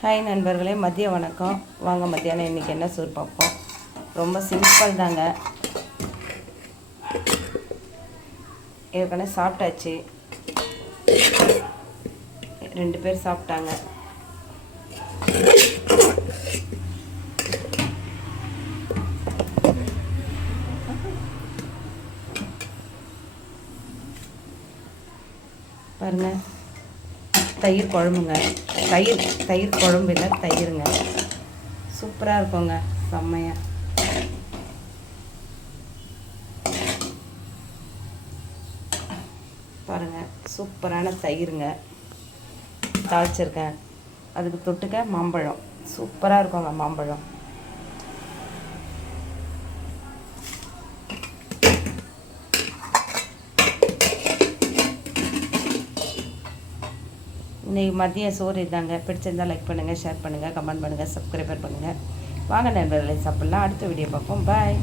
Hi நண்பர்களே, மதிய வணக்கம். வாங்க மத்தியானம் இன்றைக்கி என்ன சோறு பார்ப்போம். ரொம்ப சிம்பிள் தாங்க. ஏற்கனவே சாப்பிட்டாச்சு, 2 பேர் சாப்பிட்டாங்க. பாருங்க, தயிர் குழம்புங்க. தயிர் குழம்பு இல்லை, தயிருங்க. சூப்பராக இருக்குங்க, செம்மையாக. பாருங்கள், சூப்பரான தயிருங்க தாளிச்சிருக்கேன். அதுக்கு தொட்டுக்க மாம்பழம். சூப்பராக இருக்குங்க மாம்பழம். இன்றைக்கி மதிய சோறு இதாங்க. பிடிச்சிருந்தால் லைக் பண்ணுங்கள், ஷேர் பண்ணுங்கள், கமெண்ட் பண்ணுங்கள், சப்ஸ்கிரைபர் பண்ணுங்கள். வாங்க நண்பர்களை சாப்பிட்லாம். அடுத்த வீடியோ பார்ப்போம். பாய்.